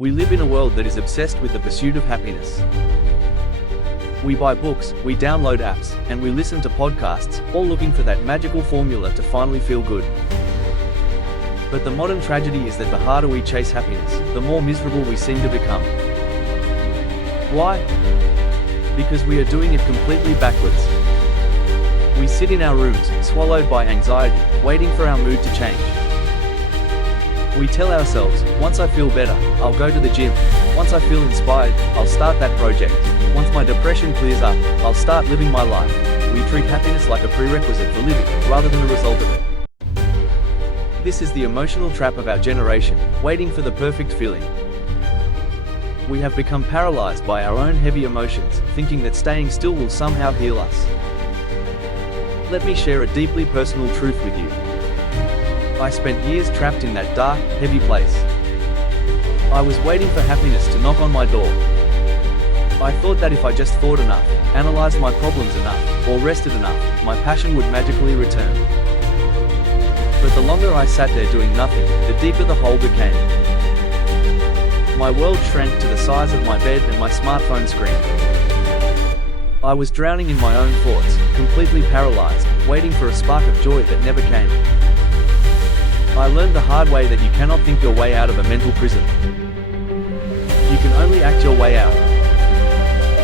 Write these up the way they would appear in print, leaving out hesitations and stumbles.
We live in a world that is obsessed with the pursuit of happiness. We buy books, we download apps, and we listen to podcasts, all looking for that magical formula to finally feel good. But the modern tragedy is that the harder we chase happiness, the more miserable we seem to become. Why? Because we are doing it completely backwards. We sit in our rooms, swallowed by anxiety, waiting for our mood to change. We tell ourselves, once I feel better, I'll go to the gym. Once I feel inspired, I'll start that project. Once my depression clears up, I'll start living my life. We treat happiness like a prerequisite for living, rather than a result of it. This is the emotional trap of our generation, waiting for the perfect feeling. We have become paralyzed by our own heavy emotions, thinking that staying still will somehow heal us. Let me share a deeply personal truth with you. I spent years trapped in that dark, heavy place. I was waiting for happiness to knock on my door. I thought that if I just thought enough, analyzed my problems enough, or rested enough, my passion would magically return. But the longer I sat there doing nothing, the deeper the hole became. My world shrank to the size of my bed and my smartphone screen. I was drowning in my own thoughts, completely paralyzed, waiting for a spark of joy that never came. I learned the hard way that you cannot think your way out of a mental prison. You can only act your way out.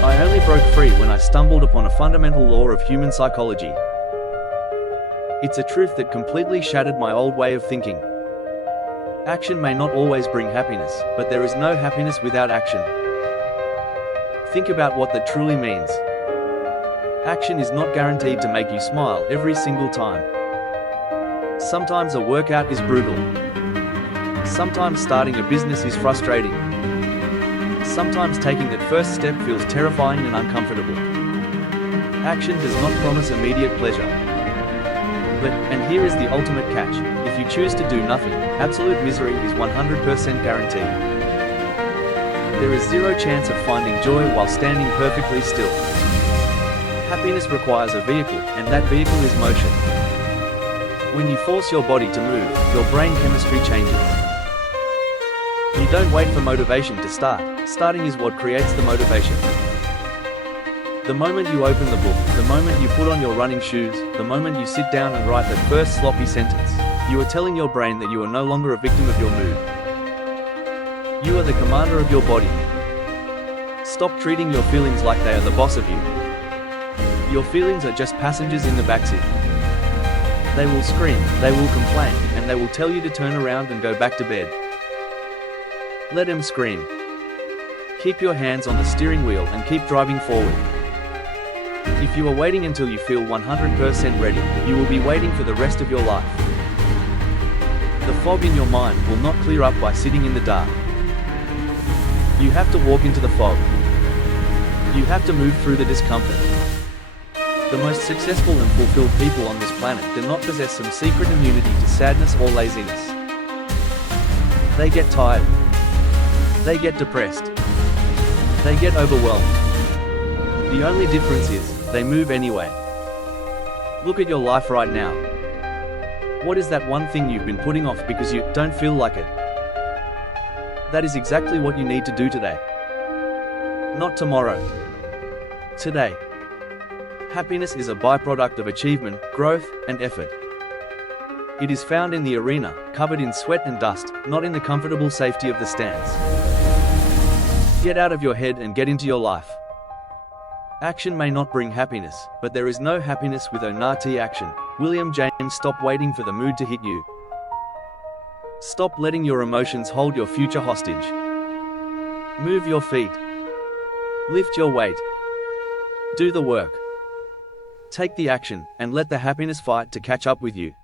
I only broke free when I stumbled upon a fundamental law of human psychology. It's a truth that completely shattered my old way of thinking. Action may not always bring happiness, but there is no happiness without action. Think about what that truly means. Action is not guaranteed to make you smile every single time. Sometimes a workout is brutal. Sometimes starting a business is frustrating. Sometimes taking that first step feels terrifying and uncomfortable. Action does not promise immediate pleasure. But, and here is the ultimate catch, if you choose to do nothing, absolute misery is 100% guaranteed. There is zero chance of finding joy while standing perfectly still. Happiness requires a vehicle, and that vehicle is motion. When you force your body to move, your brain chemistry changes. You don't wait for motivation to start. Starting is what creates the motivation. The moment you open the book, the moment you put on your running shoes, the moment you sit down and write that first sloppy sentence, you are telling your brain that you are no longer a victim of your mood. You are the commander of your body. Stop treating your feelings like they are the boss of you. Your feelings are just passengers in the backseat. They will scream, they will complain, and they will tell you to turn around and go back to bed. Let them scream. Keep your hands on the steering wheel and keep driving forward. If you are waiting until you feel 100% ready, you will be waiting for the rest of your life. The fog in your mind will not clear up by sitting in the dark. You have to walk into the fog. You have to move through the discomfort. The most successful and fulfilled people on this planet do not possess some secret immunity to sadness or laziness. They get tired. They get depressed. They get overwhelmed. The only difference is, they move anyway. Look at your life right now. What is that one thing you've been putting off because you don't feel like it? That is exactly what you need to do today. Not tomorrow. Today. Happiness is a byproduct of achievement, growth, and effort. It is found in the arena, covered in sweat and dust, not in the comfortable safety of the stands. Get out of your head and get into your life. Action may not bring happiness, but there is no happiness without action. William James. Stop waiting for the mood to hit you. Stop letting your emotions hold your future hostage. Move your feet. Lift your weight. Do the work. Take the action, and let the happiness fight to catch up with you.